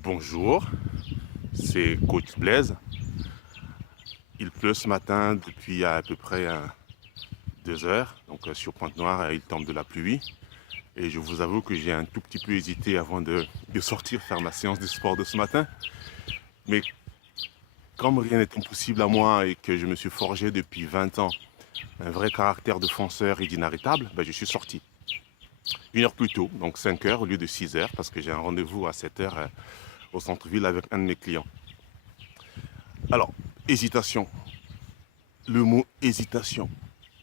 Bonjour, c'est Coach Blaise. Il pleut ce matin depuis à peu près 2 heures. Donc sur Pointe-Noire, il tombe de la pluie. Et je vous avoue que j'ai un tout petit peu hésité avant de sortir faire ma séance de sport de ce matin. Mais comme rien n'est impossible à moi et que je me suis forgé depuis 20 ans un vrai caractère de fonceur et d'inarrêtable, je suis sorti. 1 heure plus tôt, donc 5 heures au lieu de 6 heures, parce que j'ai un rendez-vous à 7 heures au centre-ville avec un de mes clients. Alors, hésitation. Le mot hésitation,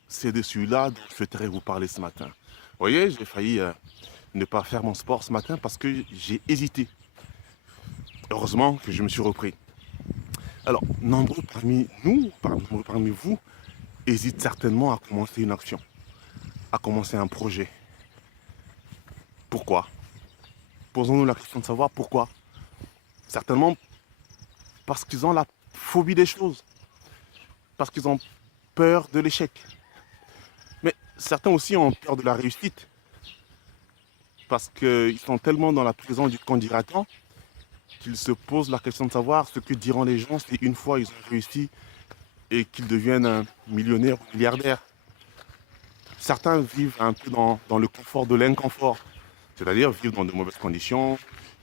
c'est de celui-là dont je souhaiterais vous parler ce matin. Vous voyez, j'ai failli ne pas faire mon sport ce matin parce que j'ai hésité. Heureusement que je me suis repris. Alors, nombreux parmi nous, nombreux parmi vous, hésitent certainement à commencer une action, à commencer un projet. Pourquoi? Posons-nous la question de savoir pourquoi. Certainement parce qu'ils ont la phobie des choses, parce qu'ils ont peur de l'échec. Mais certains aussi ont peur de la réussite, parce qu'ils sont tellement dans la prison du qu'en dira-t-on qu'ils se posent la question de savoir ce que diront les gens si une fois ils ont réussi et qu'ils deviennent un millionnaire ou milliardaire. Certains vivent un peu dans le confort de l'inconfort, c'est-à-dire vivent dans de mauvaises conditions,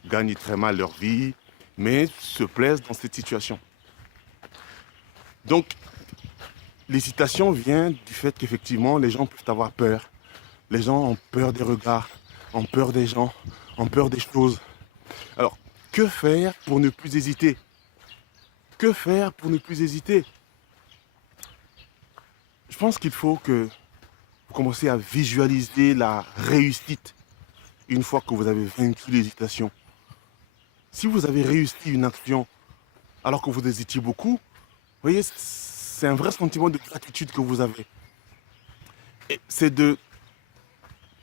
gagnent très mal leur vie, mais se plaisent dans cette situation. Donc, l'hésitation vient du fait qu'effectivement, les gens peuvent avoir peur. Les gens ont peur des regards, ont peur des gens, ont peur des choses. Alors, que faire pour ne plus hésiter? Que faire pour ne plus hésiter? Je pense qu'il faut que vous commenciez à visualiser la réussite une fois que vous avez vaincu l'hésitation. Si vous avez réussi une action alors que vous hésitiez beaucoup, vous voyez, c'est un vrai sentiment de gratitude que vous avez. Et c'est de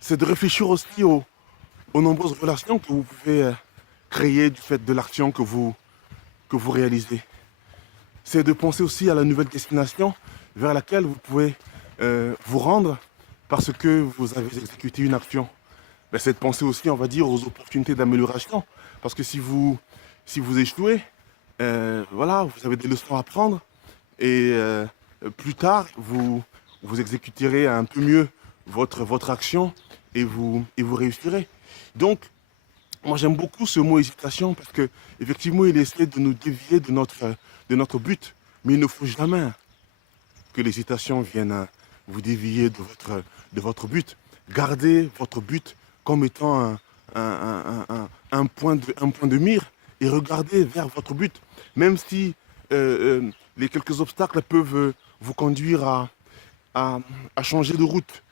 réfléchir aussi aux nombreuses relations que vous pouvez créer du fait de l'action que vous réalisez. C'est de penser aussi à la nouvelle destination vers laquelle vous pouvez vous rendre parce que vous avez exécuté une action. C'est de penser aussi, on va dire, aux opportunités d'amélioration. Parce que si vous échouez, voilà, vous avez des leçons à prendre et plus tard, vous exécuterez un peu mieux votre action et vous réussirez. Donc, moi j'aime beaucoup ce mot hésitation parce que effectivement il essaie de nous dévier de notre but. Mais il ne faut jamais que l'hésitation vienne vous dévier de votre but. Gardez votre but comme étant un point de mire et regardez vers votre but. Même si les quelques obstacles peuvent vous conduire à changer de route.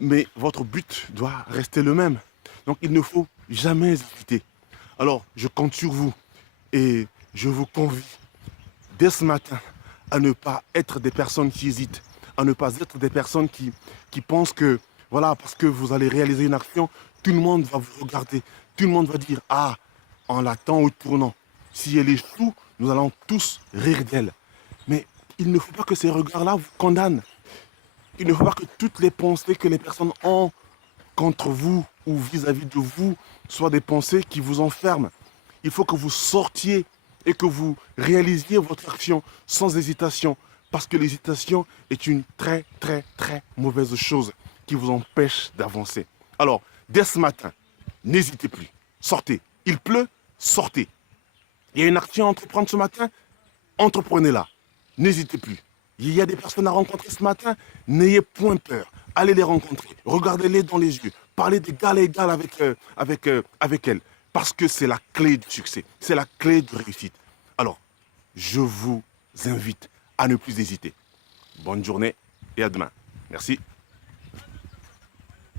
Mais votre but doit rester le même. Donc il ne faut jamais hésiter. Alors je compte sur vous et je vous convie dès ce matin à ne pas être des personnes qui hésitent, à ne pas être des personnes qui pensent que, voilà, parce que vous allez réaliser une action, tout le monde va vous regarder, tout le monde va dire, ah, on l'attend au tournant. Si elle échoue, nous allons tous rire d'elle. Mais il ne faut pas que ces regards-là vous condamnent. Il ne faut pas que toutes les pensées que les personnes ont contre vous ou vis-à-vis de vous soient des pensées qui vous enferment. Il faut que vous sortiez et que vous réalisiez votre action sans hésitation. Parce que l'hésitation est une très, très, très mauvaise chose qui vous empêche d'avancer. Alors, dès ce matin, n'hésitez plus. Sortez. Il pleut, sortez. Il y a une action à entreprendre ce matin, entreprenez-la. N'hésitez plus. Il y a des personnes à rencontrer ce matin, n'ayez point peur. Allez les rencontrer, regardez-les dans les yeux, parlez d'égal à égal avec elles. Parce que c'est la clé du succès, c'est la clé de réussite. Alors, je vous invite à ne plus hésiter. Bonne journée et à demain. Merci.